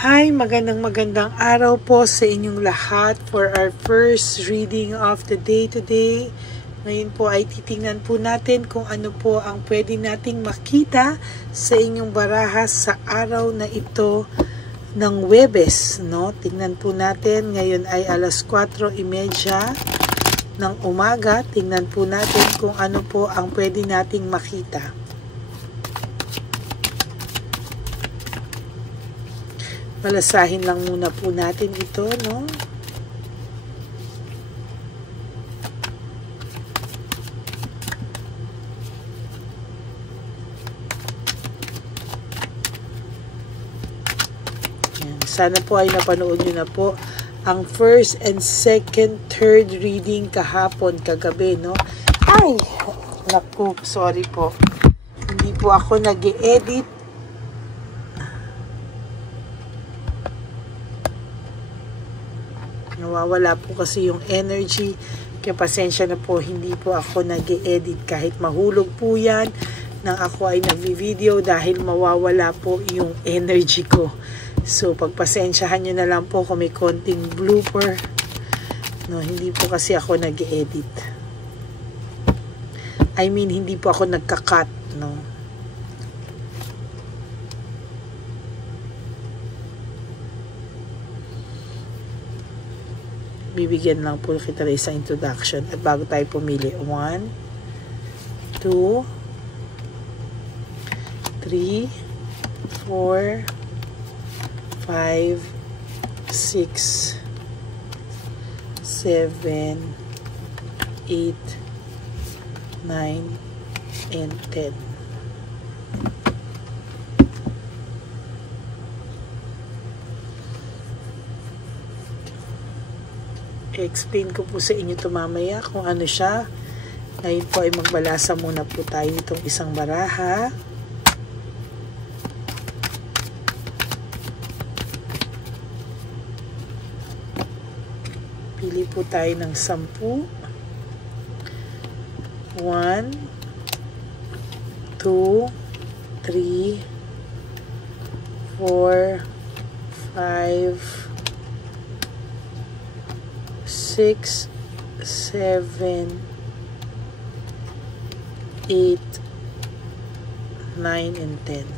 Hi, magandang araw po sa inyong lahat for our first reading of the day today. Ngayon po ay titingnan po natin kung ano po ang pwede nating makita sa inyong baraha sa araw na ito ng Huwebes, no? Tingnan po natin, ngayon ay alas 4:30 ng umaga. Tingnan po natin kung ano po ang pwede nating makita. Malasahin lang muna po natin ito, no? Yan. Sana po ay napanood nyo na po ang first and second, third reading kahapon, kagabi, no? Ay! Naku, sorry po. Hindi po ako nag-e-edit. Nawawala po kasi yung energy. Kaya pasensya na po, hindi po ako nag-e-edit kahit mahulog po yan nang ako ay nag-video dahil mawawala po yung energy ko. So pagpasensyahan nyo na lang po kung may konting blooper. No, hindi po kasi ako nag-e-edit. I mean, hindi po ako nagka-cut, no. Bibigyan lang po kita rin sa introduction at bago tayo pumili. 1, 2, 3, 4, 5, 6, 7, 8, 9, and 10. I-explain ko po sa inyo ito mamaya kung ano siya. Ngayon po ay magbalasa muna po tayo nitong isang baraha. Pili po tayo ng 10. 1, 2, 3, 4, 5, 6, 7, 8, 9, and 10.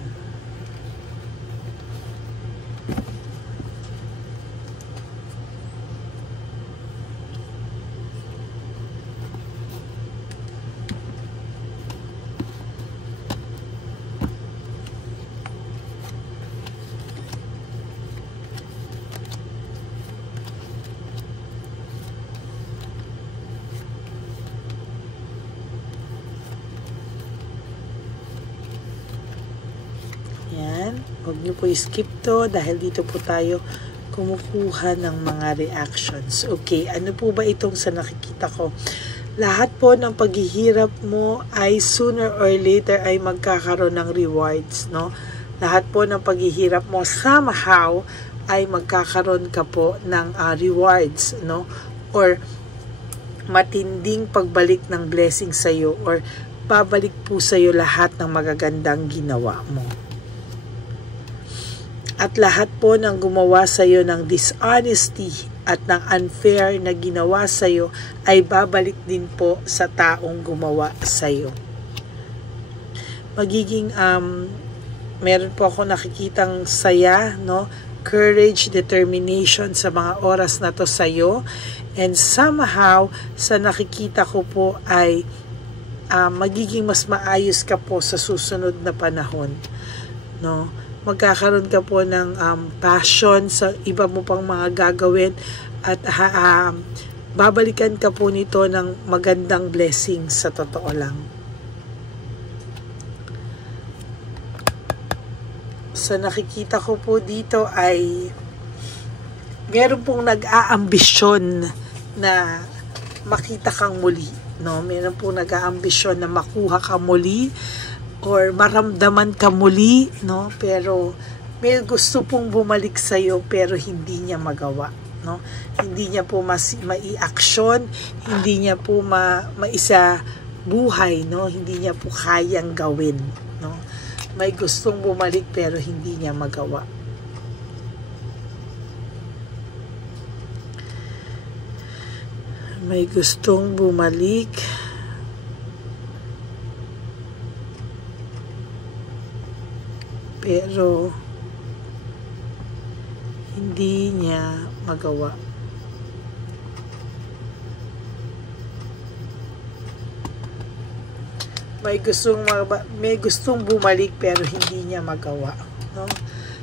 Yan. Huwag nyo po i-skip to dahil dito po tayo kumukuha ng mga reactions. Okay, ano po ba itong sa nakikita ko? Lahat po ng paghihirap mo ay sooner or later ay magkakaroon ng rewards, no? Lahat po ng paghihirap mo somehow ay magkakaroon ka po ng rewards, no? Or matinding pagbalik ng blessing sa iyo, or babalik po sa iyo lahat ng magagandang ginawa mo. At lahat po ng gumawa sa iyo ng dishonesty at ng unfair na ginawa sa iyo ay babalik din po sa taong gumawa sa iyo. Magiging meron po ako nakikitang saya, no? Courage, determination sa mga oras na to sa iyo. And somehow sa nakikita ko po ay magiging mas maayos ka po sa susunod na panahon, no? Magkakaroon ka po ng passion sa iba mo pang mga gagawin at babalikan ka po nito ng magandang blessing sa totoo lang. Sa nakikita ko po dito ay meron pong nag-aambisyon na makita kang muli, no? Meron pong nag-aambisyon na makuha ka muli or maramdaman ka muli, no? Pero may gusto pong bumalik sa iyo pero hindi niya magawa, no? Hindi niya po mai-action, hindi niya po maisa buhay, no? Hindi niya po kayang gawin, no? May gustong bumalik pero hindi niya magawa. May gustong bumalik. Pero hindi niya magawa. May gustong bumalik pero hindi niya magawa, no?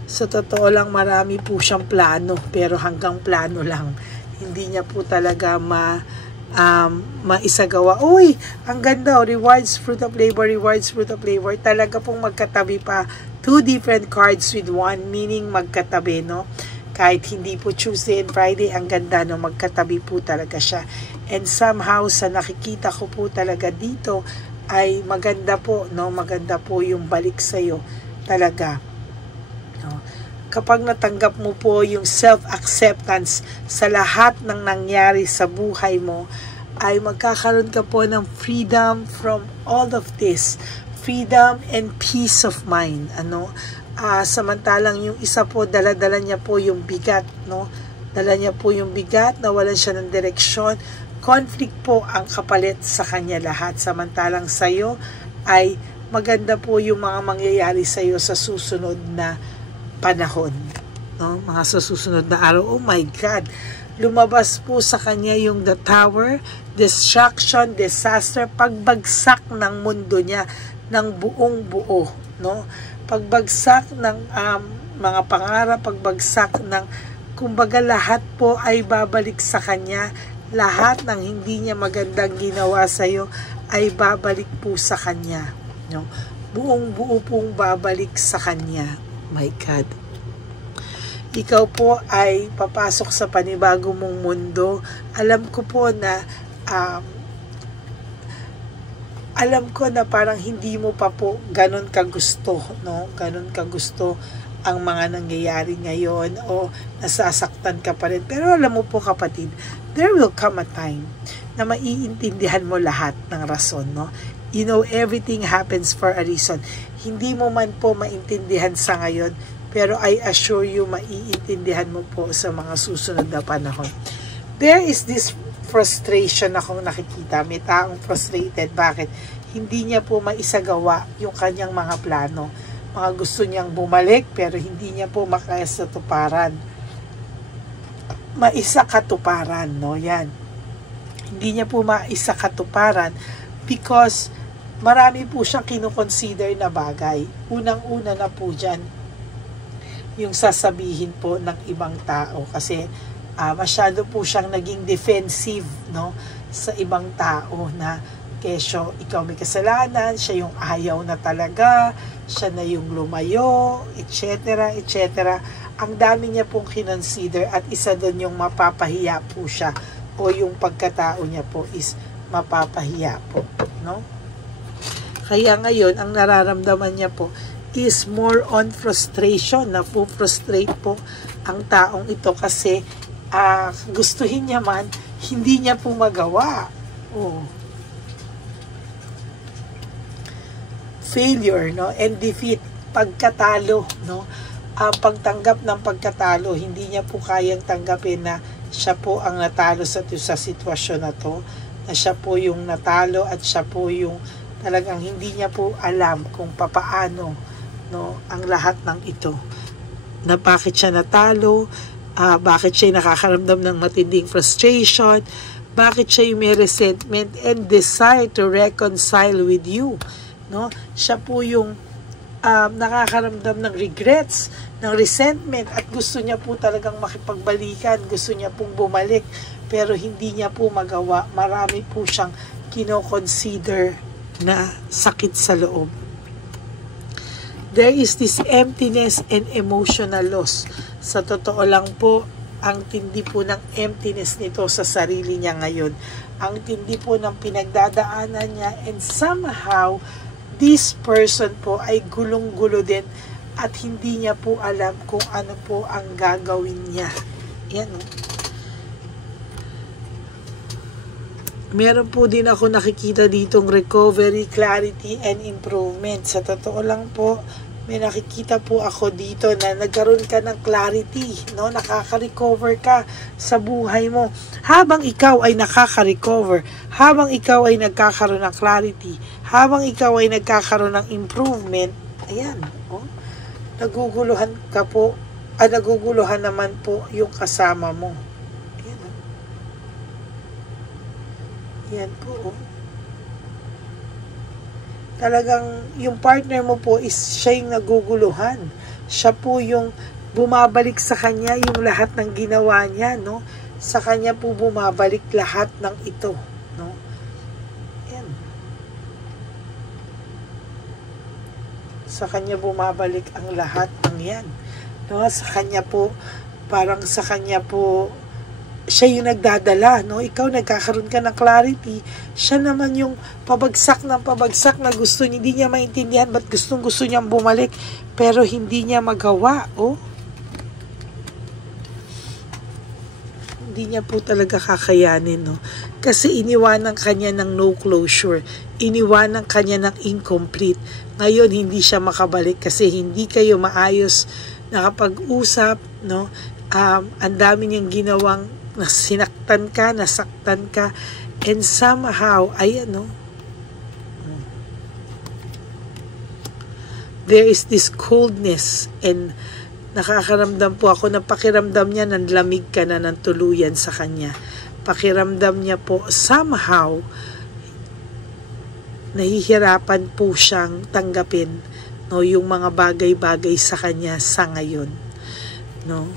Sa totoo lang, marami po siyang plano, pero hanggang plano lang. Hindi niya po talaga maisagawa. Uy, ang ganda, oh, rewards, fruit of labor, rewards, fruit of labor. Talaga pong magkatabi pa. 2 different cards with 1, meaning magkatabi, no? Kahit hindi po Tuesday and Friday, ang ganda, no? Magkatabi po talaga siya. And somehow, sa nakikita ko po talaga dito, ay maganda po, no? Maganda po yung balik sa'yo talaga. No? Kapag natanggap mo po yung self-acceptance sa lahat ng nangyari sa buhay mo, ay magkakaroon ka po ng freedom from all of this. Freedom and peace of mind. Samantalang yung isa po, dala-dala niya po yung bigat, no? Dala niya po yung bigat, nawalan siya ng direksyon. Conflict po ang kapalit sa kanya lahat. Samantalang sa'yo ay maganda po yung mga mangyayari sa'yo sa susunod na panahon. No? Mga sa susunod na araw. Oh my God! Lumabas po sa kanya yung the tower, destruction, disaster, pagbagsak ng mundo niya ng buong buo. No? Pagbagsak ng mga pangarap, pagbagsak ng, kumbaga lahat po ay babalik sa kanya. Lahat ng hindi niya magandang ginawa sa iyo ay babalik po sa kanya. No? Buong buo pong babalik sa kanya. My God. Ikaw po ay papasok sa panibago mong mundo. Alam ko na parang hindi mo pa po ganun kagusto, no? Ganun kagusto ang mga nangyayari ngayon o nasasaktan ka pa rin. Pero alam mo po kapatid, there will come a time na maiintindihan mo lahat ng rason, no? You know, everything happens for a reason. Hindi mo man po maintindihan sa ngayon, pero I assure you, maiintindihan mo po sa mga susunod na panahon. There is this frustration akong nakikita. May taong frustrated. Bakit? Hindi niya po maisagawa yung kanyang mga plano. Mga gusto niyang bumalik, pero hindi niya po makasatuparan. Maisakatuparan, no? Yan. Hindi niya po maisakatuparan because marami po siyang kinukonsider na bagay. Unang-una na po dyan, yung sasabihin po ng ibang tao. Kasi masyado po siyang naging defensive, no? Sa ibang tao na kesyo, ikaw may kasalanan, siya yung ayaw na talaga, siya na yung lumayo, etc., etc. Ang dami niya pong kinonsider at isa doon yung mapapahiya po siya o yung pagkatao niya po is mapapahiya po, no? Kaya ngayon, ang nararamdaman niya po is more on frustration, na po frustrate po ang taong ito kasi gustuhin niya man, hindi niya po magawa. Oh. Failure, no? And defeat, pagkatalo, no? Pagtanggap ng pagkatalo, hindi niya po kayang tanggapin na siya po ang natalo sa sitwasyon na to, na siya po yung natalo at siya po yung talagang hindi niya po alam kung papaano, no, ang lahat ng ito. Na bakit siya natalo, bakit siya nakakaramdam ng matinding frustration, bakit siya yung may resentment and desire to reconcile with you. No? Siya po yung nakakaramdam ng regrets, ng resentment at gusto niya po talagang makipagbalikan, gusto niya pong bumalik pero hindi niya po magawa. Marami po siyang kino-consider na sakit sa loob. There is this emptiness and emotional loss. Sa totoo lang po, ang tindi po ng emptiness nito sa sarili niya ngayon. Ang tindi po ng pinagdadaanan niya and somehow, this person po ay gulong-gulo din at hindi niya po alam kung ano po ang gagawin niya. Yan. Meron po din ako nakikita ditong recovery, clarity, and improvement. Sa totoo lang po, may nakikita po ako dito na nagkaroon ka ng clarity, no? Nakaka-recover ka sa buhay mo. Habang ikaw ay nakaka-recover, habang ikaw ay nagkakaroon ng clarity, habang ikaw ay nagkakaroon ng improvement, ayan, oh, naguguluhan ka po, naguguluhan naman po yung kasama mo. Ayan, oh. Yan po, oh. Talagang yung partner mo po is siya yung naguguluhan. Siya po yung bumabalik sa kanya yung lahat ng ginawa niya, no? Sa kanya po bumabalik lahat ng ito, no? Ayan. Sa kanya bumabalik ang lahat ng yan. No? Sa kanya po, parang sa kanya po, siya yung nagdadala, no? Ikaw nagkakaroon ka ng clarity, siya naman yung pabagsak ng pabagsak na gusto niya, hindi niya maintindihan ba't gusto niyang bumalik pero hindi niya magawa, oh. Hindi niya po talaga kakayanin, no? Kasi iniwanan kanya ng no closure, iniwanan kanya ng incomplete. Ngayon hindi siya makabalik kasi hindi kayo maayos nakapag-usap, no? Ang dami niyang ginawang sinaktan ka, nasaktan ka, and somehow, ayan, no? There is this coldness, and nakakaramdam po ako na pakiramdam niya ng lamig ka na ng tuluyan sa kanya. Pakiramdam niya po, somehow, nahihirapan po siyang tanggapin, no, yung mga bagay-bagay sa kanya sa ngayon, no?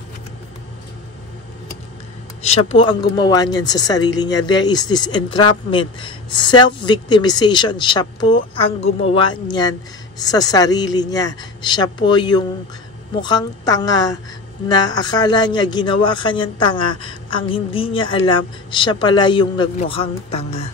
Siya po ang gumawa niyan sa sarili niya. There is this entrapment, self-victimization. Siya po ang gumawa niyan sa sarili niya. Siya po yung mukhang tanga na akala niya ginawa kanyang tanga, ang hindi niya alam, siya pala yung nagmukhang tanga.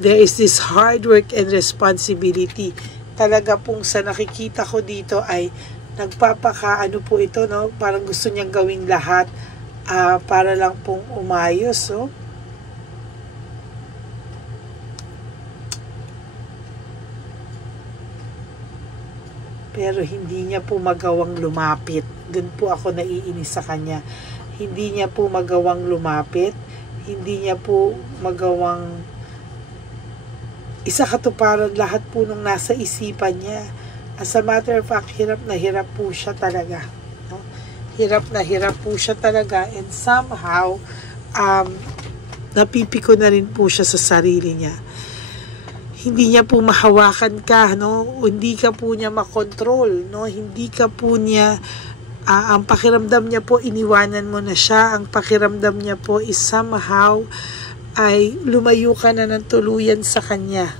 There is this hard work and responsibility. Talaga pong sa nakikita ko dito ay ano po ito, no? Parang gusto niyang gawin lahat para lang pong umayos, oh. Pero hindi niya po magawang lumapit. Doon po ako naiinis sa kanya. Hindi niya po magawang lumapit. Hindi niya po magawang isakatuparan lahat po nung nasa isipan niya. As a matter of fact, hirap na hirap po siya talaga. Hirap na hirap po siya talaga, and somehow napipiko na rin po siya sa sarili niya. Hindi niya po mahawakan ka, no? Hindi ka po niya makontrol, no? Hindi ka po niya ang pakiramdam niya po iniwanan mo na siya. Ang pakiramdam niya po is somehow ay lumayo ka na ng tuluyan sa kanya.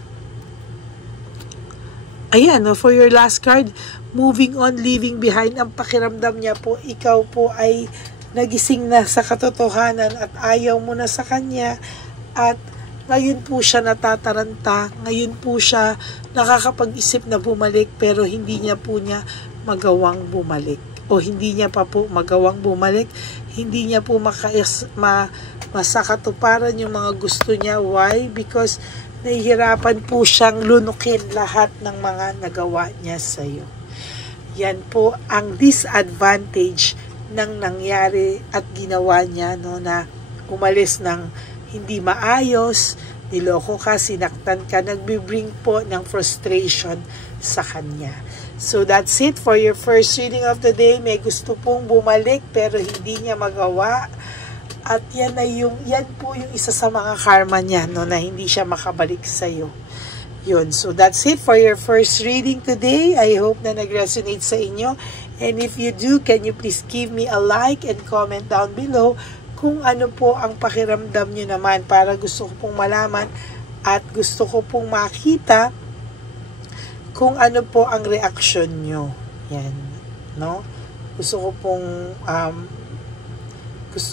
Ayan, no? For your last card, moving on, leaving behind. Ang pakiramdam niya po, ikaw po ay nagising na sa katotohanan at ayaw mo na sa kanya, at ngayon po siya natataranta, ngayon po siya nakakapag-isip na bumalik pero hindi niya po niya magawang bumalik, o hindi niya pa po magawang bumalik, hindi niya po masakatuparan yung mga gusto niya. Why? Because nahihirapan po siyang lunukin lahat ng mga nagawa niya sa iyo. Yan po ang disadvantage ng nangyari at ginawa niya, no, na umalis ng hindi maayos, niloko ka, sinaktan ka, nagbibring po ng frustration sa kanya. So that's it for your first reading of the day. May gusto pong bumalik pero hindi niya magawa. At yan po yung isa sa mga karma niya, no, na hindi siya makabalik sa iyo. Yun. So that's it for your first reading today. I hope na nag-resonate sa inyo. And if you do, can you please give me a like and comment down below kung ano po ang pakiramdam nyo naman, para gusto ko pong malaman at gusto ko pong makita kung ano po ang reaksyon nyo. Yan. No? Gusto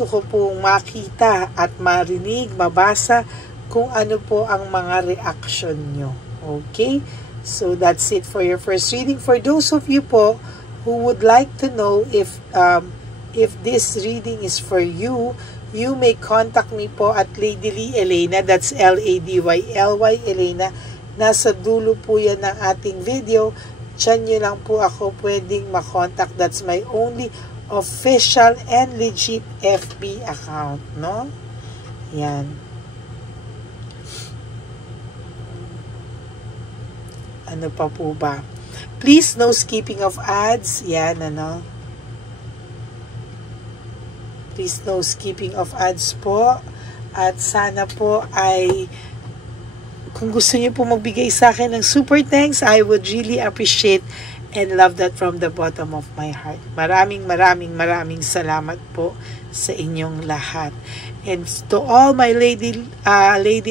ko pong makita at marinig, mabasa kung ano po ang mga reaction nyo. Okay? So, that's it for your first reading. For those of you po who would like to know if this reading is for you, you may contact me po at Lady Lee Elena. That's Ladyly Elena. Nasa dulo po yan ng ating video. Diyan nyo lang po ako pwedeng makontak. That's my only official and legit FB account, no? Yan. Ano pa po ba? Please, no skipping of ads. Yan, ano? Please, no skipping of ads po. At sana po ay, kung gusto niyo po magbigay sa akin ng super thanks, I would really appreciate and love that from the bottom of my heart. Maraming salamat po sa inyong lahat. And to all my Lady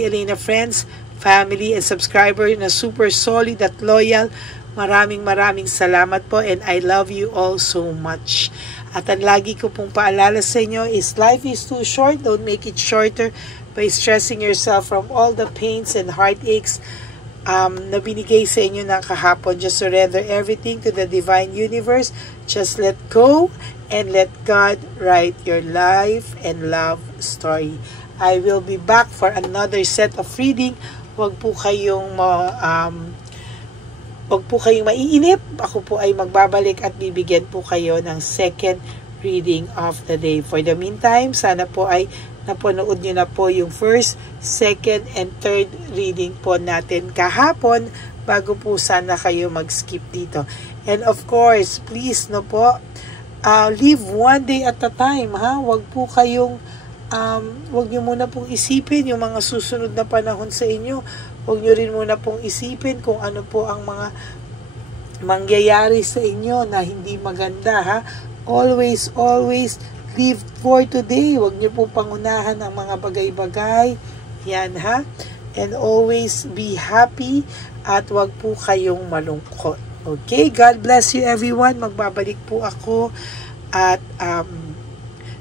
Elena friends, family, and subscriber na super solid at loyal, maraming salamat po, and I love you all so much. At ang lagi ko pong paalala sa inyo is life is too short. Don't make it shorter by stressing yourself from all the pains and heartaches na binigay sa inyo ng kahapon. Just surrender everything to the divine universe. Just let go and let God write your life and love story. I will be back for another set of reading. Huwag po kayong maiinip. Ako po ay magbabalik at bibigyan po kayo ng second reading of the day. For the meantime, sana po ay napanood nyo na po yung first, second, and third reading po natin kahapon bago po sana kayo mag-skip dito. And of course, please no po, live one day at a time, ha? Huwag po kayong huwag nyo muna pong isipin yung mga susunod na panahon sa inyo. Huwag nyo rin muna pong isipin kung ano po ang mga mangyayari sa inyo na hindi maganda, ha? Always live for today. Huwag nyo po pangunahan ang mga bagay-bagay. Yan, ha? And always be happy at huwag po kayong malungkot. Okay? God bless you everyone. Magbabalik po ako at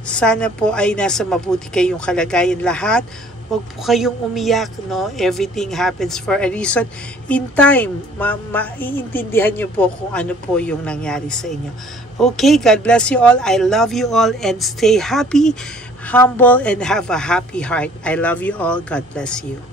sana po ay nasa mabuti kayong kalagayan lahat. Huwag po kayong umiyak, no? Everything happens for a reason. In time, maiintindihan nyo po kung ano po yung nangyari sa inyo. Okay, God bless you all. I love you all and stay happy, humble, and have a happy heart. I love you all. God bless you.